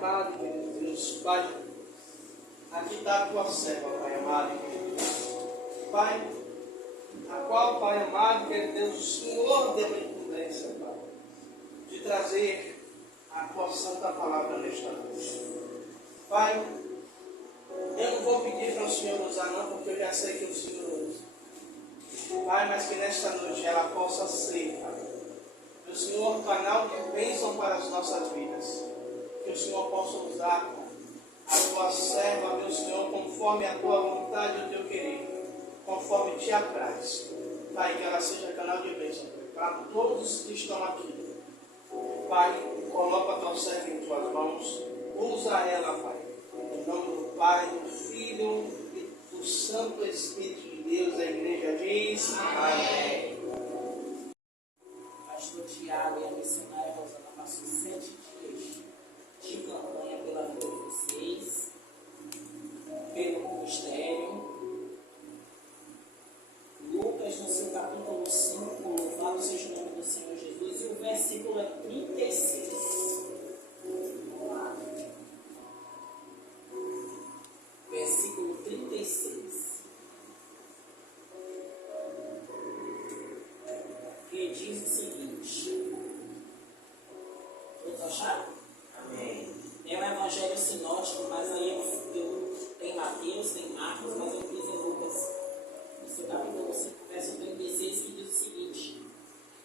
amado, querido Deus, Pai, aqui está a tua serva, Pai amado, querido Deus. Pai, a qual, Pai amado, querido Deus, o Senhor deu a incumbência, Pai, de trazer a tua santa palavra nesta noite. Pai, eu não vou pedir para o Senhor usar não, porque eu já sei que o Senhor usa. Pai, mas que nesta noite ela possa ser, Pai, o Senhor, canal de bênção para as nossas vidas. Que o Senhor possa usar a tua serva, meu Senhor, conforme a tua vontade e o teu querer, conforme te apraz. Pai, que ela seja canal de bênção para todos que estão aqui. Pai, coloca a tua serva em tuas mãos, usa ela, Pai, em nome do Pai, do Filho e do Santo Espírito de Deus. A igreja diz amém. Pastor Tiago e a missionária Rosana passou 7 dias de campanha pela vida de vocês, pelo ministério. Lucas, no seu capítulo 5, louvado seja o nome do Senhor Jesus, e o versículo é 36. Vamos lá. Versículo 36. Que diz o seguinte. Todos acharam? Amém. É um evangelho sinótico, mas aí eu tem Mateus, tem Marcos, mas eu fiz em Lucas, no seu capítulo 5, verso 36, que diz o seguinte: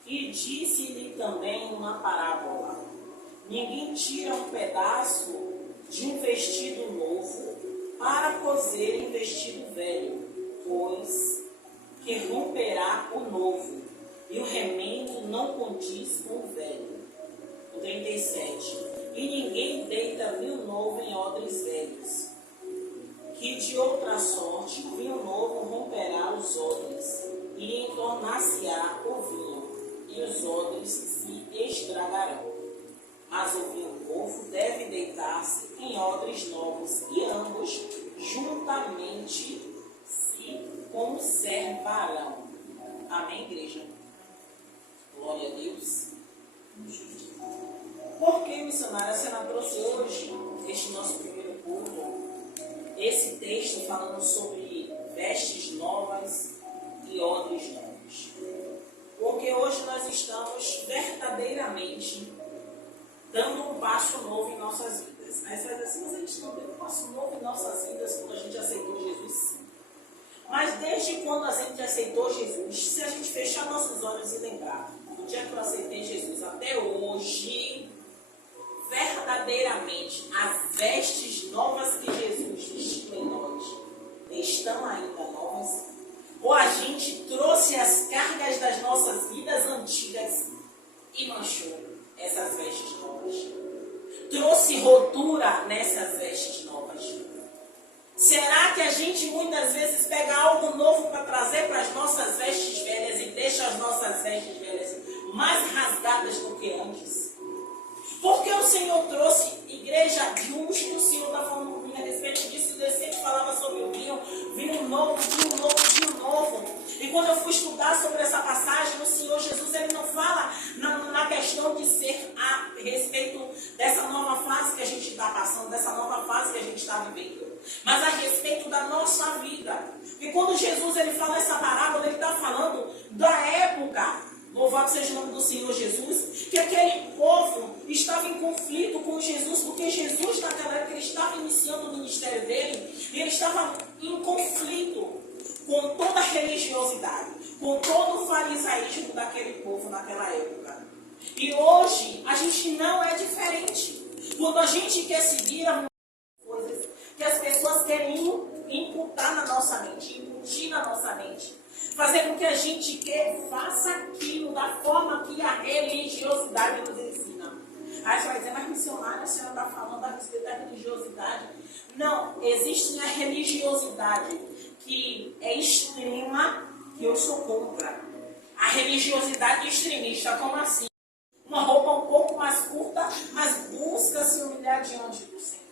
e disse-lhe também uma parábola: ninguém tira um pedaço de um vestido novo para coser em vestido velho, pois que romperá o novo, e o remendo não condiz com o velho. O 37. E ninguém deita vinho novo em odres velhos, que de outra sorte o vinho novo romperá os odres, e entornar-se-á o vinho, e os odres se estragarão. Mas o vinho novo deve deitar-se em odres novos, e ambos juntamente se conservarão. Amém, igreja? Glória a Deus. Por que, missionária, a senhora trouxe hoje, este nosso primeiro culto, esse texto falando sobre vestes novas e odres novos? Porque hoje nós estamos verdadeiramente dando um passo novo em nossas vidas. Aí você vai dizer assim, mas a gente não deu um passo novo em nossas vidas quando a gente aceitou Jesus, sim. Mas desde quando a gente aceitou Jesus, se a gente fechar nossos olhos e lembrar do dia que eu aceitei Jesus até hoje, verdadeiramente as vestes novas que Jesus vestiu em nós estão ainda novas? Ou a gente trouxe as cargas das nossas vidas antigas e manchou essas vestes novas? Trouxe rotura nessas vestes novas? Será que a gente muitas vezes pega algo novo para trazer para as nossas vestes velhas e deixa as nossas vestes velhas mais rasgadas do que antes? Porque o Senhor trouxe igreja justa, o Senhor está falando comigo a respeito disso, eu sempre falava sobre o vinho novo, vinho novo, vinho novo. E quando eu fui estudar sobre essa passagem, o Senhor Jesus, ele não fala na questão de ser a respeito dessa nova fase que a gente está passando, dessa nova fase que a gente está vivendo, mas a respeito da nossa vida. E quando Jesus ele fala essa parábola, ele está falando da época, louvado seja o nome do Senhor Jesus, que aquele povo estava em conflito com Jesus, porque Jesus naquela época ele estava iniciando o ministério dele, e ele estava em conflito com toda a religiosidade, com todo o farisaísmo daquele povo naquela época. E hoje a gente não é diferente. Quando a gente quer seguir as coisas que as pessoas querem imputar na nossa mente, incutir na nossa mente, fazer com que a gente faça aquilo da forma que a religiosidade nos ensina. Aí você vai dizer, mas missionária, a senhora está falando a respeito da religiosidade? Não, existe a religiosidade que é extrema, que eu sou contra. A religiosidade extremista, como assim? Uma roupa um pouco mais curta, mas busca se humilhar diante do Senhor.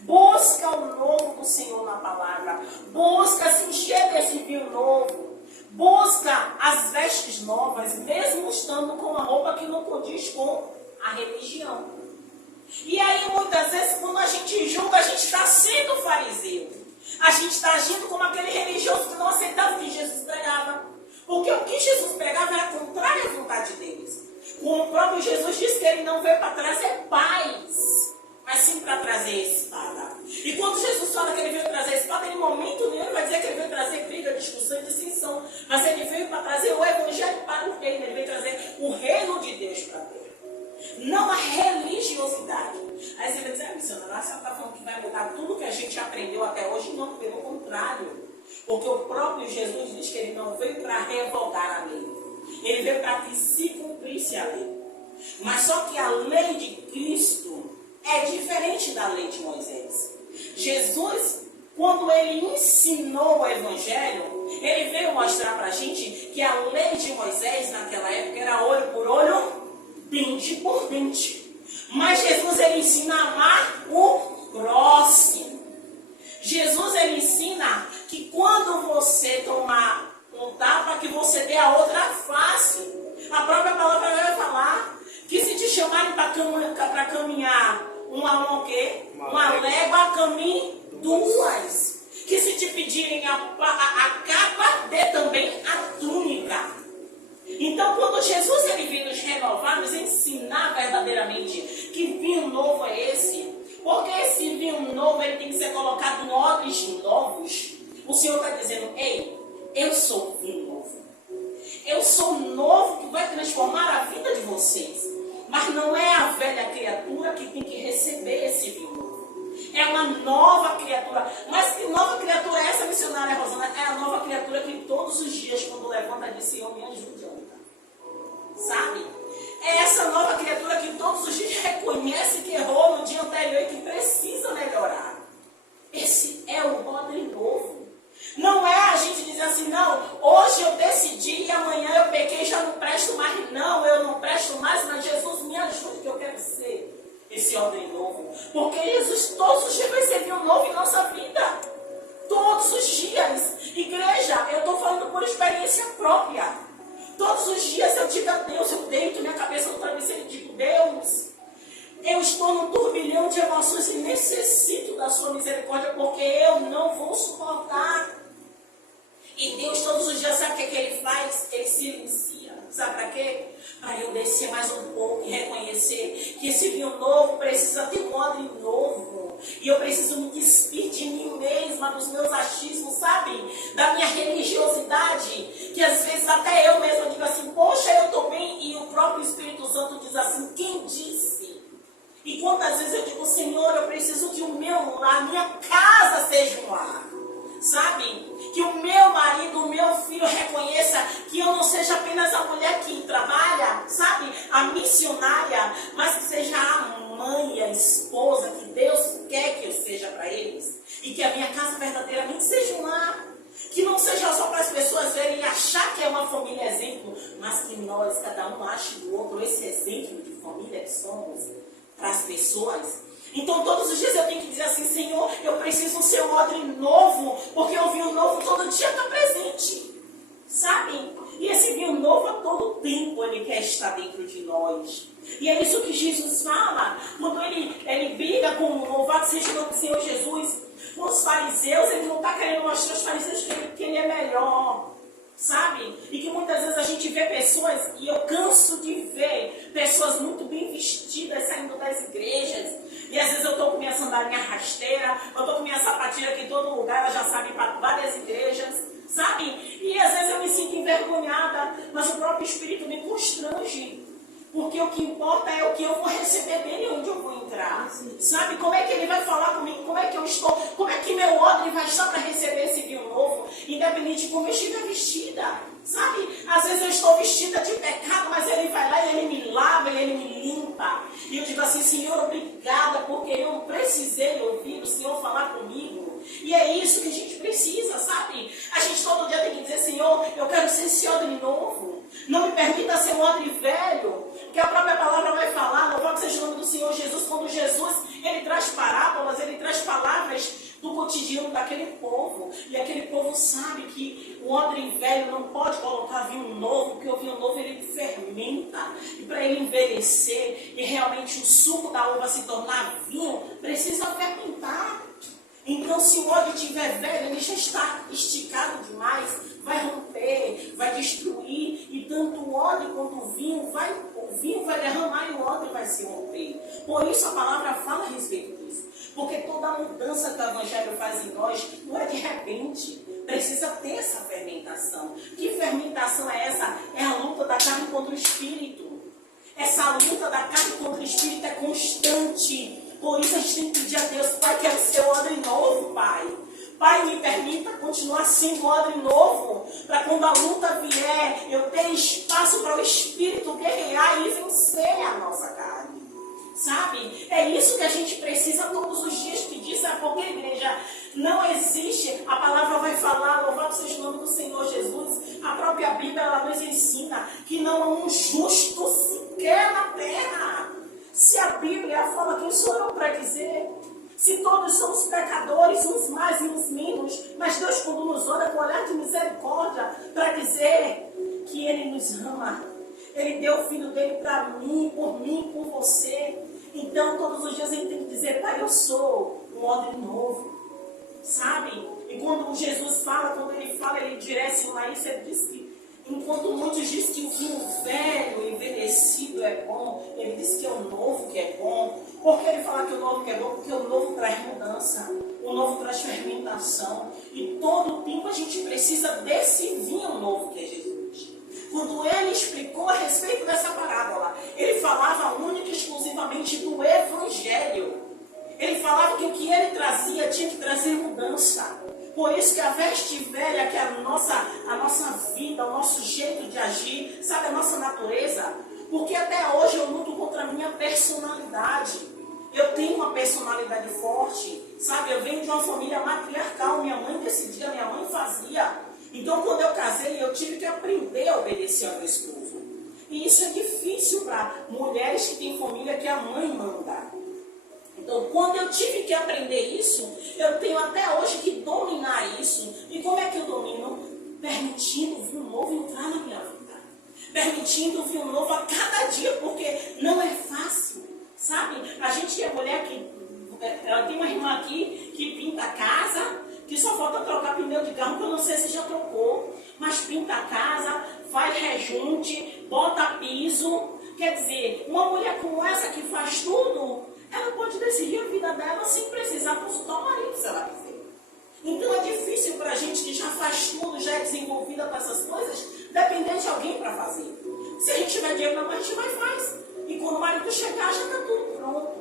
Busca o novo do Senhor na palavra. Busca se encher desse vinho novo. Busca as vestes novas, mesmo estando com uma roupa que não condiz com a religião. E aí, muitas vezes, quando a gente julga, a gente está sendo fariseu. A gente está agindo como aquele religioso que não aceitava o que Jesus pregava. Porque o que Jesus pregava era contrário à vontade deles. Como o próprio Jesus disse que ele não veio para trazer paz, mas sim para trazer espada. E quando Jesus fala que ele veio trazer espada, em momento nenhum ele vai dizer que ele veio trazer briga, discussão e dissensão. Mas ele veio para trazer o evangelho para o reino. Ele veio trazer o reino de Deus para a terra. Não a religiosidade. Aí você vai dizer, missionária, a senhora está falando que vai mudar tudo que a gente aprendeu até hoje? Não, pelo contrário. Porque o próprio Jesus diz que ele não veio para revogar a lei. Ele veio para que se cumprisse a lei. Mas só que a lei de Cristo é diferente da lei de Moisés. Jesus, quando ele ensinou o evangelho, ele veio mostrar para a gente que a lei de Moisés naquela época era olho por olho, dente por dente. Mas Jesus, ele ensina a amar o próximo. Jesus, ele ensina que quando você tomar um tapa, que você dê a outra face. A própria palavra vai falar que se te chamarem para caminhar uma légua, caminhe duas. Que se te pedirem a capa, dê também a túnica. Então, quando Jesus ele veio nos renovar, nos ensinar verdadeiramente que vinho novo é esse, porque esse vinho novo ele tem que ser colocado em odres novos. O Senhor está dizendo, ei, eu sou vinho novo. Eu sou novo que vai transformar a vida de vocês. Mas não é a velha criatura que tem que receber esse vinho novo. É uma nova criatura. Mas que nova criatura é essa, missionária Rosana? É a nova criatura que todos os dias, quando levanta, diz, Senhor, me ajude a andar. Sabe? É essa nova criatura que todos os dias reconhece que errou no dia anterior e que precisa melhorar. Esse é o odre novo. Não é a gente dizer assim, não, hoje eu decidi e amanhã eu pequei e já não presto mais. Não, eu não presto mais, mas Jesus me ajude que eu quero ser esse odre novo. Porque Jesus todos os dias vai ser vinho novo em nossa vida. Todos os dias. Igreja, eu estou falando por experiência própria. Todos os dias eu digo a Deus, eu deito minha cabeça no travesseiro e digo, Deus, eu estou num turbilhão de emoções e necessito da sua misericórdia, porque eu não vou suportar. E Deus todos os dias, sabe o que ele faz? Ele silencia. Sabe para quê? Para eu descer mais um pouco e reconhecer que esse vinho novo precisa ter um odre novo. E eu preciso me despir de mim mesma, dos meus achismos, sabe? Da minha religiosidade. Que às vezes até eu mesma digo assim, poxa, eu estou bem. E o próprio Espírito Santo diz assim, quem disse? E quantas vezes eu digo, Senhor, eu preciso que o meu lar, minha casa seja um lar. Sabe? Que o meu marido, o meu filho reconheça que eu não seja apenas a mulher que trabalha, sabe? A missionária, mas que seja a mãe, a esposa, que Deus quer que eu seja para eles. E que a minha casa verdadeiramente seja um lar. Que não seja só para as pessoas verem e achar que é uma família exemplo, mas que nós, cada um ache do outro esse exemplo de família que somos para as pessoas. Então todos os dias eu tenho que dizer assim, Senhor, eu preciso ser um odre novo, porque o vinho novo todo dia está presente, sabe? E esse vinho novo a todo tempo ele quer estar dentro de nós. E é isso que Jesus fala, quando ele briga com o louvado seja o Senhor Jesus, com os fariseus, ele não está querendo mostrar aos fariseus que ele é melhor. Sabe? E que muitas vezes a gente vê pessoas, e eu canso de ver pessoas muito bem vestidas saindo das igrejas. E às vezes eu estou com minha sandália rasteira, eu estou com minha sapatilha que em todo lugar, ela já sabe para várias igrejas, sabe? E às vezes eu me sinto envergonhada, mas o próprio Espírito me constrange. Porque o que importa é o que eu vou receber dele, onde eu vou entrar. Sabe? Como é que ele vai falar comigo? Como é que eu estou? Como é que meu odre vai estar para receber esse vinho novo? Independente de como eu estiver vestida. Sabe? Às vezes eu estou vestida de pecado, mas ele vai lá e ele me lava e ele me limpa. E eu digo assim, Senhor, obrigada, porque eu precisei ouvir o Senhor falar comigo. E é isso que a gente precisa, sabe? A gente todo dia tem que dizer, Senhor, eu quero ser esse odre novo. Não me permita ser um odre velho. Que a própria palavra vai falar, louvado seja o nome do Senhor Jesus, quando Jesus, ele traz parábolas, ele traz palavras do cotidiano cotidiano daquele povo. E aquele povo sabe que o odre velho não pode colocar vinho novo, porque o vinho novo ele fermenta. E para ele envelhecer e realmente o suco da uva se tornar vinho, precisa fermentar. Então, se o odre estiver velho, ele já está esticado demais, vai romper, vai destruir, e tanto o odre quanto o vinho vai derramar e o odre vai se romper. Por isso a palavra fala a respeito disso. Porque toda a mudança que o Evangelho faz em nós não é de repente. Precisa ter essa fermentação. Que fermentação é essa? É a luta da carne contra o espírito. Essa luta da carne contra o espírito é constante. Por isso a gente tem que pedir a Deus: Pai, quero ser odre novo, Pai. Pai, me permita continuar sendo odre novo, para quando a luta vier, eu ter espaço para o Espírito guerrear e vencer a nossa carne. Sabe? É isso que a gente precisa todos os dias pedir. Sabe por quê, igreja? Não existe, a palavra vai falar, louvado seja o nome do Senhor Jesus. A própria Bíblia, ela nos ensina que não há um justo sequer na terra. Se a Bíblia fala, quem sou eu para dizer? Se todos somos pecadores, uns mais e uns menos, mas Deus, quando nos olha com olhar de misericórdia, para dizer que Ele nos ama. Ele deu o Filho dele para mim, por você. Então, todos os dias a gente tem que dizer: Pai, eu sou um odre novo. Sabe? E quando Jesus fala, ele direciona isso, ele diz que, enquanto muitos dizem que o vinho velho, envelhecido é bom, ele diz que é o novo que é bom. Por que ele fala que o novo que é bom? Porque o novo traz mudança, o novo traz fermentação. E todo tempo a gente precisa desse vinho novo que é Jesus. Quando ele explicou a respeito dessa parábola, ele falava única e exclusivamente do Evangelho. Ele falava que o que ele trazia tinha que trazer mudança. Por isso que a veste velha, que é a nossa vida, o nosso jeito de agir, sabe, a nossa natureza. Porque até hoje eu luto contra a minha personalidade. Eu tenho uma personalidade forte, sabe? Eu venho de uma família matriarcal. Minha mãe decidia, minha mãe fazia. Então, quando eu casei, eu tive que aprender a obedecer ao meu esposo. E isso é difícil para mulheres que têm família que a mãe manda. Então, quando eu tive que aprender isso, eu tenho até hoje que dominar isso. E como é que eu domino? Permitindo o vinho novo entrar na minha vida. Permitindo o vinho novo a cada dia, porque não é fácil, sabe? A gente que é mulher, ela tem uma irmã aqui que pinta a casa, que só falta trocar pneu de carro, que eu não sei se já trocou, mas pinta a casa, faz rejunte, bota piso. Quer dizer, uma mulher como essa que faz tudo, ela pode decidir a vida dela sem precisar consultar o marido, se ela quiser. Então é difícil para a gente que já faz tudo, já é desenvolvida para essas coisas, depender de alguém para fazer. Se a gente tiver dinheiro na mão, a gente vai e faz. E quando o marido chegar, já está tudo pronto.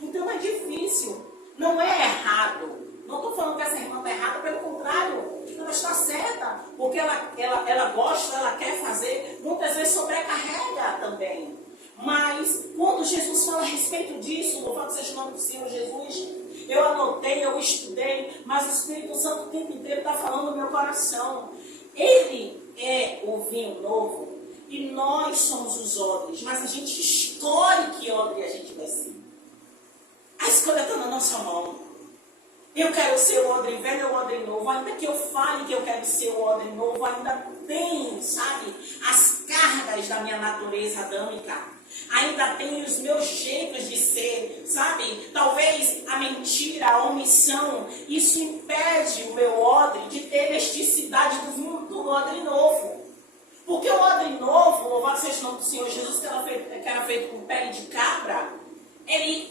Então é difícil. Não é errado. Não estou falando que essa irmã está errada, pelo contrário, ela está certa. Porque ela gosta, ela quer fazer, muitas vezes sobrecarrega também. Mas quando Jesus fala a respeito disso, louvado seja o nome do Senhor Jesus, eu anotei, eu estudei, mas o Espírito Santo o tempo inteiro está falando no meu coração. Ele é o vinho novo e nós somos os odres, mas a gente escolhe que odre a gente vai ser. A escolha está na nossa mão. Eu quero ser o odre velho ou o odre novo, ainda que eu fale que eu quero ser o odre novo, ainda tem, sabe, as cargas da minha natureza adâmica. Ainda tem os meus jeitos de ser, sabe? Talvez a mentira, a omissão, isso impede o meu odre de ter elasticidade do odre novo. Porque o odre novo, louvado seja o nome do Senhor Jesus, que era feito com pele de cabra, ele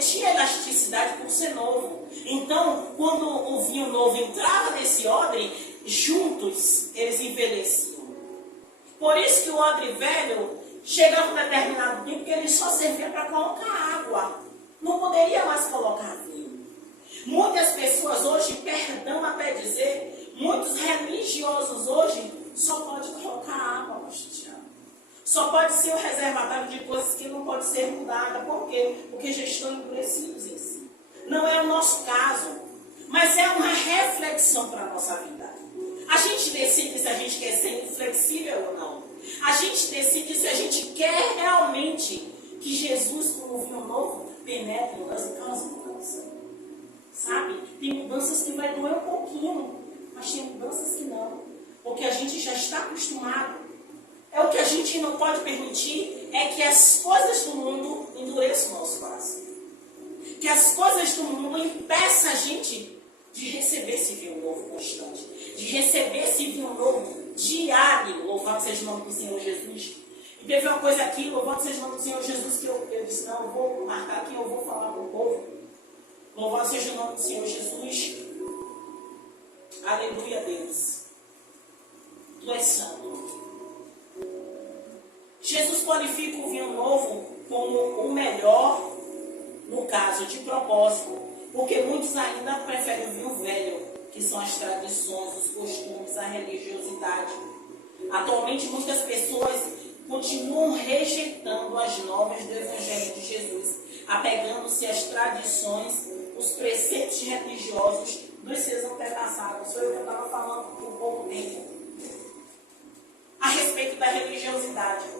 tinha elasticidade por ser novo. Então, quando o vinho novo entrava nesse odre, juntos eles envelheciam. Por isso que o odre velho chegava um determinado tempo que ele só servia para colocar água. Não poderia mais colocar vinho. Muitas pessoas hoje, perdão até dizer, muitos religiosos hoje só podem colocar água, Cristiano. Só pode ser o reservatório de coisas que não pode ser mudada. Por quê? Porque já estão endurecidos em si. Não é o nosso caso, mas é uma reflexão para a nossa vida. A gente decide se a gente quer ser inflexível ou não. A gente decide se a gente quer realmente que Jesus, como vinho novo, penetre em nós e cause mudança. Sabe? sabe, tem mudanças que vai doer um pouquinho, mas tem mudanças que não, porque a gente já está acostumado. É o que a gente não pode permitir, é que as coisas do mundo endureçam o nosso coração. Que as coisas do mundo impeçam a gente de receber esse vinho novo constante, de receber esse vinho novo diário. Louvado seja o nome do Senhor Jesus. E teve uma coisa aqui, louvado seja o nome do Senhor Jesus, que eu disse, não, eu vou marcar aqui, eu vou falar com o povo. Louvado seja o nome do Senhor Jesus. Aleluia, Deus. Tu és santo. Jesus qualifica o vinho novo como o melhor, no caso de propósito, porque muitos ainda preferem o vinho velho, que são as tradições, os costumes, a religiosidade. Atualmente muitas pessoas continuam rejeitando as normas do Evangelho de Jesus, apegando-se às tradições, os preceitos religiosos dos seus antepassados. Foi o que eu estava falando por pouco tempo, a respeito da religiosidade.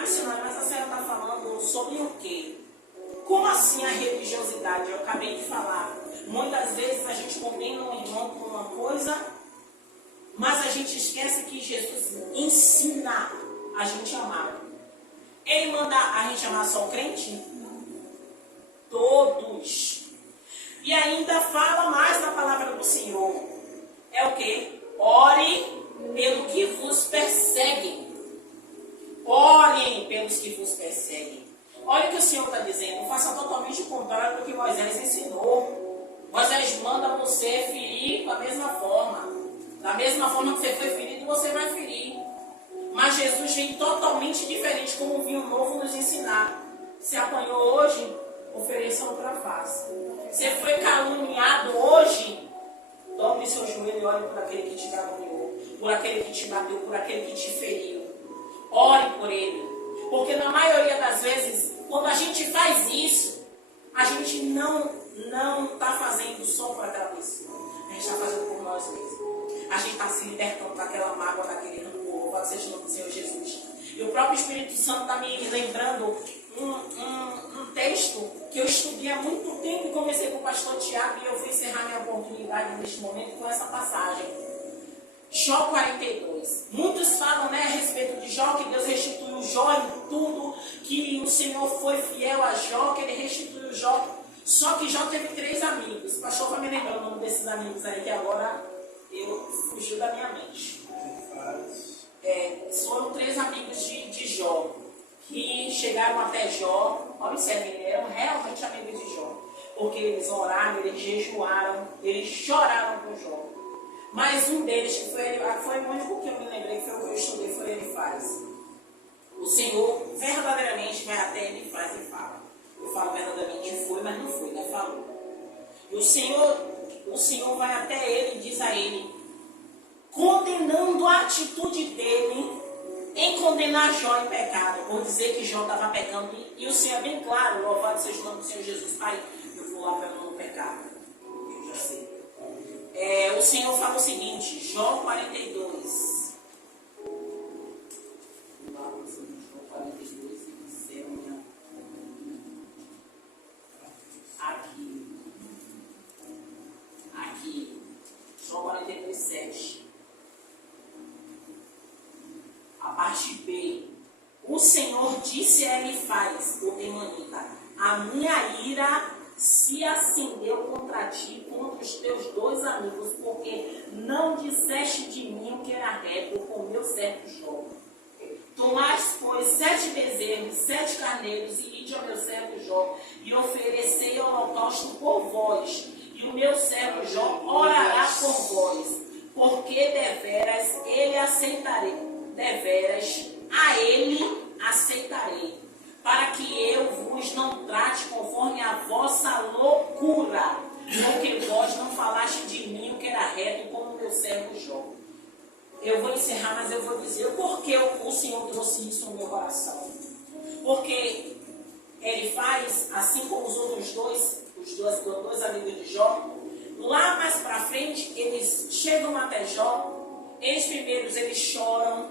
Missionária, mas a senhora está falando sobre o quê? Como assim a religiosidade? Eu acabei de falar. Muitas vezes a gente condena um irmão por uma coisa, mas a gente esquece que Jesus ensina a gente a amar. Ele manda a gente amar só o crente? Todos. E ainda fala mais na palavra do Senhor. É o quê? Ore pelo que vos perseguem. Orem pelos que vos perseguem. Olha o que o Senhor está dizendo. Faça totalmente o contrário do que Moisés ensinou. Moisés manda você ferir da mesma forma. Da mesma forma que você foi ferido, você vai ferir. Mas Jesus vem totalmente diferente, como um vinho novo nos ensinar. Se apanhou hoje, ofereça outra face. Você foi caluniado hoje, dobre seu joelho e olhe por aquele que te caluniou, por aquele que te bateu, por aquele que te feriu. Ore por ele. Porque na maioria das vezes, quando a gente faz isso, a gente não está fazendo só por aquela pessoa. A gente está fazendo por nós mesmos. A gente está se libertando daquela mágoa, daquele rancor. Louvado seja o nome do Senhor Jesus. E o próprio Espírito Santo está me lembrando um texto que eu estudei há muito tempo e comecei com o pastor Tiago, e eu vou encerrar minha oportunidade neste momento com essa passagem. Jó 42. Muitos falam, a respeito de Jó, que Deus restituiu Jó em tudo, que o Senhor foi fiel a Jó, que ele restituiu Jó. Só que Jó teve 3 amigos. O pastor vai me lembrar o nome desses amigos aí, que agora fugiu da minha mente. Foram 3 amigos de Jó, que chegaram até Jó. Observem, eram realmente amigos de Jó, porque eles oraram, eles jejuaram, eles choraram por Jó. Mas um deles, que foi o único que eu me lembrei, que foi o que eu estudei, foi Elifaz. O Senhor verdadeiramente vai até Elifaz e fala. Eu falo verdadeiramente foi, mas não foi, falou. E o Senhor vai até ele e diz a ele, condenando a atitude dele em condenar Jó em pecado, por dizer que Jó estava pecando. E o Senhor é bem claro, louvado seja o nome do Senhor Jesus. Pai, eu vou lá para não pecar. Eu já sei. O Senhor fala o seguinte, Jó 42. Jó 42, aqui, Jó 42, 7. A parte B. O Senhor disse a Elifaz, o temanita, a minha ira se acendeu contra ti, contra os teus 2 amigos, porque não disseste de mim o que era reto com meu servo Jó. Tomaste, pois, 7 bezerros, 7 carneiros, e ide ao meu servo Jó, e oferecei holocausto por vós, e o meu servo Jó orará por vós, porque deveras ele aceitarei, deveras a ele aceitarei, para que eu vos não trate conforme a vossa loucura, porque vós não falaste de mim o que era reto como meu servo Jó. Eu vou encerrar, mas eu vou dizer o porquê o Senhor trouxe isso no meu coração. Porque ele faz, assim como os outros dois amigos de Jó, lá mais para frente, eles chegam até Jó, eles choram,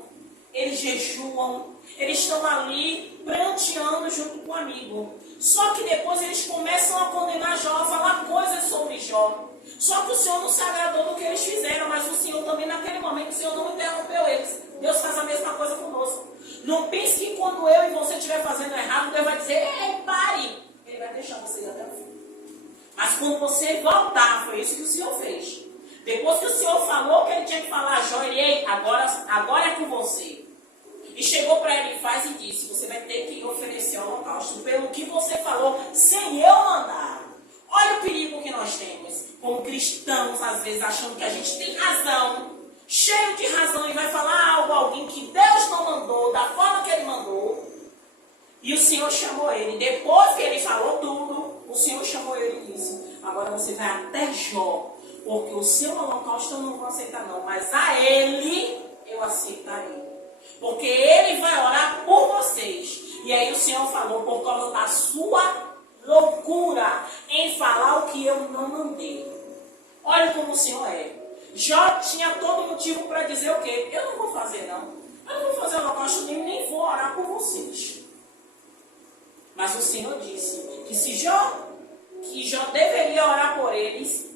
eles jejuam, eles estão ali pranteando junto com o amigo. Só que depois eles começam a condenar Jó, a falar coisas sobre Jó. Só que o Senhor não se agradou do que eles fizeram, mas o Senhor também naquele momento, o Senhor não interrompeu eles. Deus faz a mesma coisa conosco. Não pense que quando eu e você estiver fazendo errado, Deus vai dizer, ei, pare. Ele vai deixar você ir até o fim. Mas quando você voltar, foi isso que o Senhor fez. Depois que o Senhor falou que ele tinha que falar a Jó, ele, ei, agora é com você. E chegou para Elifaz e disse, você vai ter que oferecer ao holocausto pelo que você falou, sem eu mandar. Olha o perigo que nós temos, como cristãos, às vezes, achando que a gente tem razão, cheio de razão, e vai falar algo a alguém que Deus não mandou, da forma que ele mandou. E o Senhor chamou ele. Depois que ele falou tudo, o Senhor chamou ele e disse, agora você vai até Jó, porque o seu holocausto eu não vou aceitar não, mas a ele eu aceitarei. Porque ele vai orar por vocês. E aí o Senhor falou, por causa da sua loucura em falar o que eu não mandei. Olha como o Senhor é. Jó tinha todo motivo para dizer o quê? Eu não vou fazer não. Eu não vou fazer holocausto nenhum, nem vou orar por vocês. Mas o Senhor disse que Jó deveria orar por eles,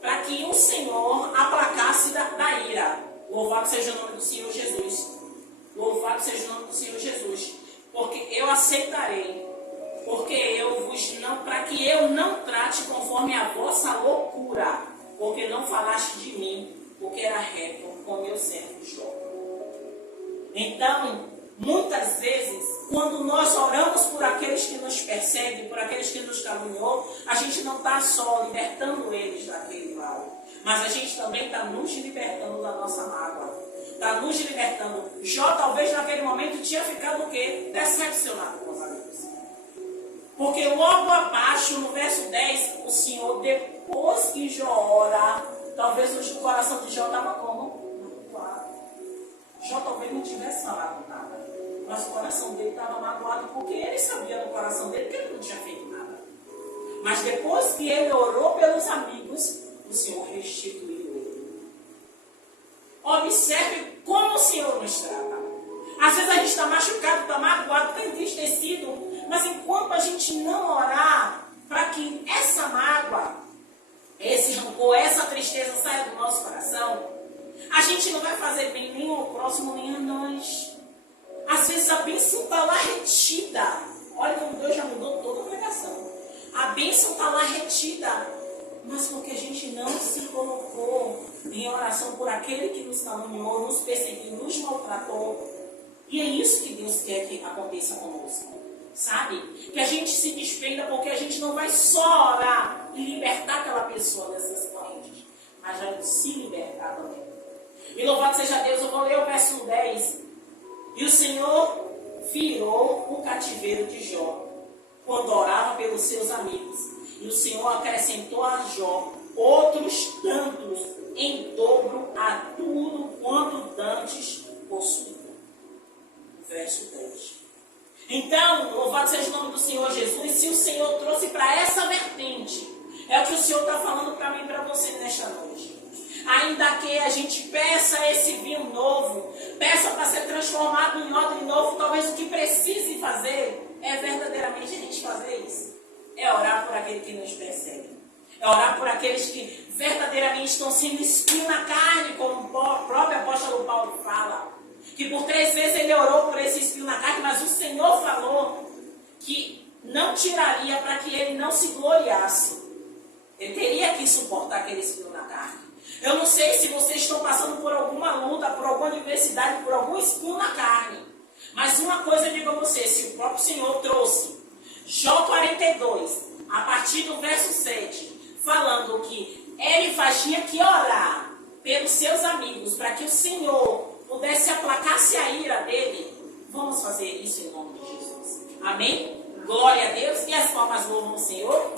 para que o Senhor aplacasse da ira. Louvado seja o nome do Senhor Jesus. Louvado seja o nome do Senhor Jesus. Porque eu aceitarei. Para que eu não trate conforme a vossa loucura. Porque não falaste de mim, porque era reto com meu servo Jó. Então, muitas vezes, quando nós oramos por aqueles que nos perseguem, por aqueles que nos caluniou, a gente não está só libertando eles daquele mal, mas a gente também está nos libertando da nossa mágoa. Está nos libertando. Jó talvez naquele momento tinha ficado o quê? Decepcionado com os amigos. Porque logo abaixo, no verso 10, o Senhor, depois que Jó ora, talvez o coração de Jó estava como? Magoado. Jó talvez não tivesse falado nada, mas o coração dele estava magoado, porque ele sabia no coração dele que ele não tinha feito nada. Mas depois que ele orou pelos amigos, o Senhor restituiu ele. Observe como o Senhor nos trata. Às vezes a gente está machucado, está magoado, está entristecido, mas enquanto a gente não orar para que essa mágoa, esse rancor, essa tristeza saia do nosso coração, a gente não vai fazer bem nem ao próximo, nem a nós. Às vezes a bênção está lá retida. Olha como Deus já mudou toda a pregação. A bênção está lá retida, mas porque a gente não se colocou em oração por aquele que nos caluniou, nos perseguiu, nos maltratou. E é isso que Deus quer que aconteça conosco. Sabe? Que a gente se despenda, porque a gente não vai só orar e libertar aquela pessoa dessas correntes, mas vai se libertar também. E louvado seja Deus, eu vou ler o verso 10. E o Senhor virou o cativeiro de Jó, quando orava pelos seus amigos. E o Senhor acrescentou a Jó outros tantos, em dobro a tudo quanto dantes possuía. Verso 10. Então, louvado seja o nome do Senhor Jesus, se o Senhor trouxe para essa vertente, é o que o Senhor está falando para mim e para você nesta noite. Ainda que a gente peça esse vinho novo, peça para ser transformado em odre novo, talvez o que precise fazer é verdadeiramente a gente fazer isso. É orar por aquele que nos persegue. É orar por aqueles que verdadeiramente estão sendo espinho na carne, como o próprio apóstolo Paulo fala. Que por 3 vezes ele orou por esse espinho na carne, mas o Senhor falou que não tiraria para que ele não se gloriasse. Ele teria que suportar aquele espinho na carne. Eu não sei se vocês estão passando por alguma luta, por alguma adversidade, por algum espinho na carne. Mas uma coisa eu digo a você, se o próprio Senhor trouxe Jó 42, a partir do verso 7, falando que ele tinha que orar pelos seus amigos, para que o Senhor pudesse aplacar-se a ira dele, vamos fazer isso em nome de Jesus. Amém? Glória a Deus. E as palmas louvam o Senhor.